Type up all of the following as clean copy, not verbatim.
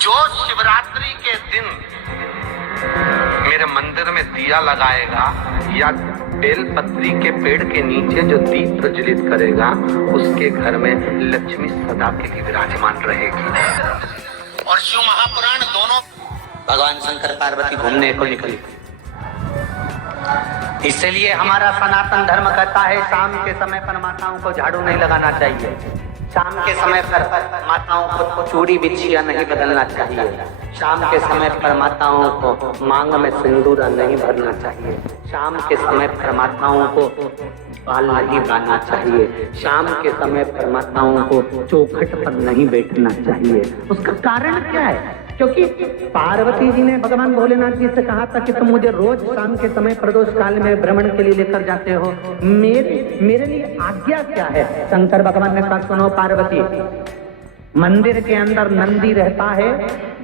जो शिवरात्रि के दिन मेरे मंदिर में दिया लगाएगा या बेलपत्री के पेड़ के नीचे जो दीप प्रज्वलित करेगा, उसके घर में लक्ष्मी सदा के लिए विराजमान रहेगी। और शिव महापुराण दोनों भगवान शंकर पार्वती घूमने को निकली। इसलिए हमारा सनातन धर्म कहता है शाम के समय पर माताओं को झाड़ू नहीं लगाना चाहिए, शाम के समय पर माताओं को चूड़ी बिछिया नहीं बदलना चाहिए, शाम के समय पर माताओं को मांग में सिंदूर नहीं भरना चाहिए, शाम के समय पर माताओं को बाल नहीं बांधना चाहिए, शाम के समय पर माताओं को चौखट पर नहीं बैठना चाहिए। उसका कारण क्या है? क्योंकि पार्वती जी ने भगवान भोलेनाथ जी से कहा था कि तुम मुझे रोज शाम के समय प्रदोष काल में भ्रमण के लिए लेकर जाते हो, मेरे लिए आज्ञा क्या है? शंकर भगवान ने कहा सुनो पार्वती, मंदिर के अंदर नंदी रहता है,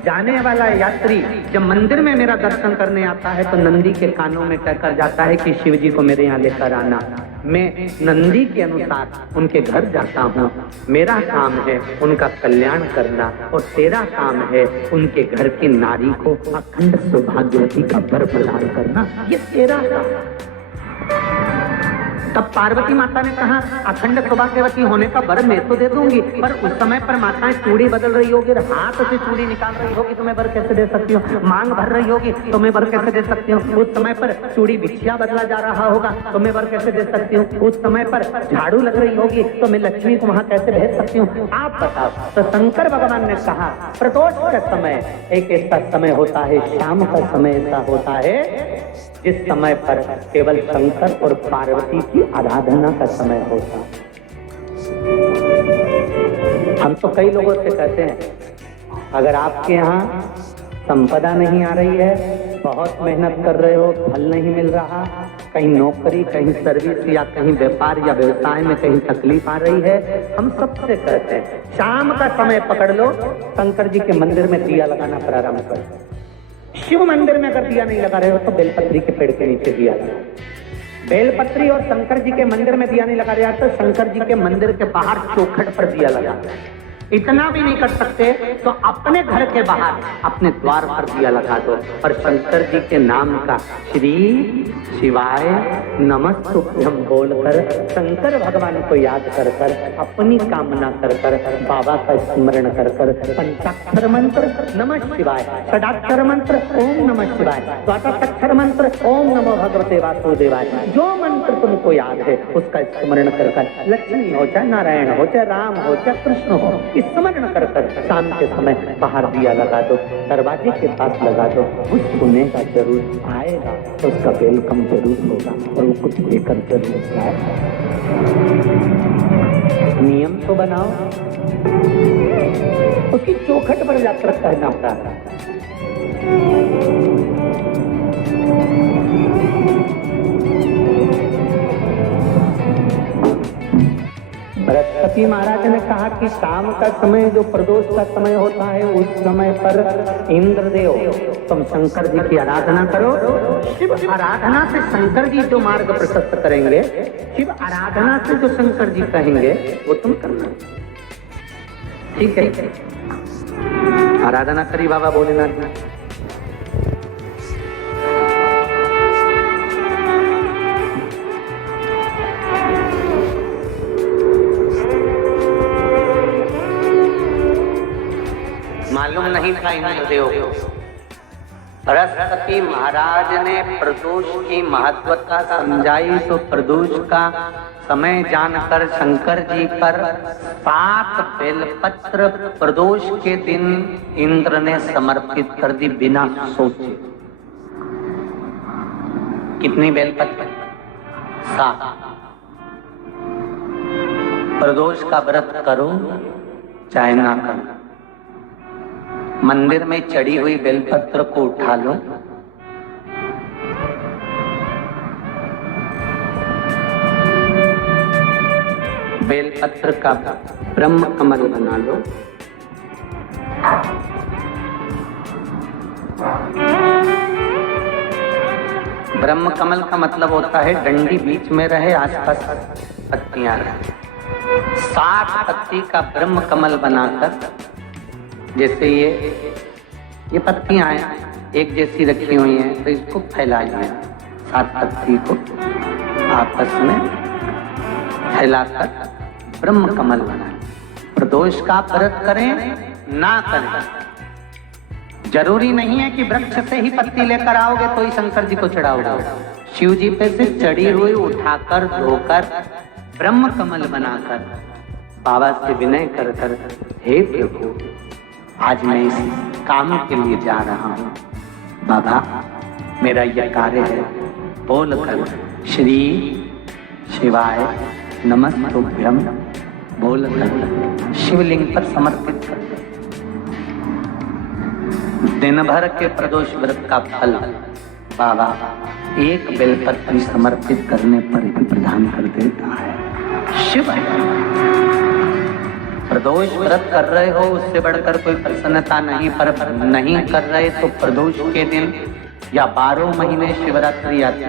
जाने वाला यात्री जब मंदिर में मेरा दर्शन करने आता है तो नंदी के कानों में कहकर जाता है कि शिव जी को मेरे यहाँ लेकर आना। मैं नंदी के अनुसार उनके घर जाता हूँ, मेरा काम है उनका कल्याण करना और तेरा काम है उनके घर की नारी को अखंड सौभाग्यवती का वर प्रदान करना, ये तेरा काम। तब पार्वती माता ने कहा अखंड सौभाग्यवती होने का वर मैं तो दे दूंगी, पर उस समय पर माताएं चूड़ी बदल रही होगी, हाथ से चूड़ी निकाल रही होगी तो मैं वर कैसे दे सकती हूँ, मांग भर रही होगी तो मैं वर कैसे दे सकती हूँ, उस समय पर चूड़ी बिछिया बदला जा रहा होगा तो मैं वर कैसे दे सकती हूँ, उस समय पर झाड़ू लग रही होगी तो मैं लक्ष्मी को वहां कैसे भेज सकती हूँ, आप बताओ। तो शंकर भगवान ने कहा प्रदोष का समय एक ऐसा समय होता है, शाम का समय ऐसा होता है जिस समय पर केवल शंकर और पार्वती की आराधना का समय होता है। हम तो कई लोगों से कहते हैं अगर आपके यहाँ संपदा नहीं आ रही है, बहुत मेहनत कर रहे हो, फल नहीं मिल रहा, कहीं नौकरी, कहीं सर्विस या कहीं व्यापार या व्यवसाय में कहीं तकलीफ आ रही है, हम सबसे कहते हैं शाम का समय पकड़ लो, शंकर जी के मंदिर में दिया लगाना प्रारंभ करो। शिव मंदिर में अगर दिया नहीं लगा रहे हो तो बेलपत्री के पेड़ के नीचे दिया लगा। बेलपत्री और शंकर जी के मंदिर में दिया नहीं लगा रहा तो शंकर जी के मंदिर के बाहर चौखट पर दिया लगा। इतना भी नहीं कर सकते तो अपने घर के बाहर अपने द्वार पर दिया लगा दो और शंकर जी के नाम का श्री शिवाय नमस्तुभ्यं बोलकर शंकर भगवान को याद कर कर अपनी कामना कर कर बाबा का स्मरण कर कर पंचाक्षर मंत्र नमः शिवाय, षडाक्षर मंत्र ओम नमः शिवाय, द्वादशाक्षर मंत्र ओम नमो भगवते वासुदेवाय, जो मंत्र तुमको याद है उसका स्मरण कर कर लक्ष्मी हो चाहे नारायण हो चाहे राम हो चाहे कृष्ण हो, स्मरण कर कर शाम के समय बाहर दिया लगा दो, दरवाजे के पास लगा दो, कुछ सुनेगा जरूर, आएगा तो उसका वेलकम जरूर होगा और वो कुछ लेकर जरूर आएगा। नियम तो बनाओ, उसकी चौखट पर जाकर कहना पड़ा। बृहस्पति महाराज ने कहा कि शाम का समय जो प्रदोष का समय होता है उस समय पर इंद्रदेव तुम शंकर जी की आराधना करो। शिव आराधना से शंकर जी जो मार्ग प्रशस्त करेंगे, शिव आराधना से जो शंकर जी कहेंगे वो तुम करना। ठीक है, आराधना करी बाबा भोलेनाथ ने। मालूम नहीं था इंद्रदेव को। बृहस्पति महाराज ने प्रदोष की महत्वता समझाई तो प्रदोष का समय जानकर शंकर जी पर 7 बेलपत्र प्रदोष के दिन इंद्र ने समर्पित कर दी बिना सोचे। कितनी बेलपत्र? 7। प्रदोष का व्रत करो चाहे ना करो, मंदिर में चढ़ी हुई बेलपत्र को उठा लो, बेलपत्र का ब्रह्म कमल बना लो, ब्रह्म कमल का मतलब होता है डंडी बीच में रहे, आसपास पत्तियां रहे। 7 पत्ती का ब्रह्म कमल बनाकर जैसे ये पत्तियां हैं एक जैसी रखी हुई हैं, तो इसको फैलाइए, 7 पत्ती को आपस में फैलाकर ब्रह्म कमल बनाए। प्रदोष का व्रत करें ना करें, जरूरी नहीं है कि वृक्ष से ही पत्ती लेकर आओगे तो ही शंकर जी को चढ़ाओगे। शिव जी पे से चढ़ी हुई उठाकर धोकर ब्रह्म कमल बनाकर बाबा से विनय कर कर, हे प्रभु आज मैं इस काम के लिए जा रहा हूँ, बाबा मेरा यह कार्य है, बोलकर श्री शिवाय नमस्तुभ्यं बोलकर शिवलिंग पर समर्पित कर। दिन भर के प्रदोष व्रत का फल बाबा एक बेलपत्री समर्पित करने पर ही प्रदान कर देता है। शिव प्रदोष व्रत कर रहे हो उससे बढ़कर कोई प्रसन्नता नहीं, पर नहीं कर रहे तो प्रदोष के दिन या 12 महीने शिवरात्रि आती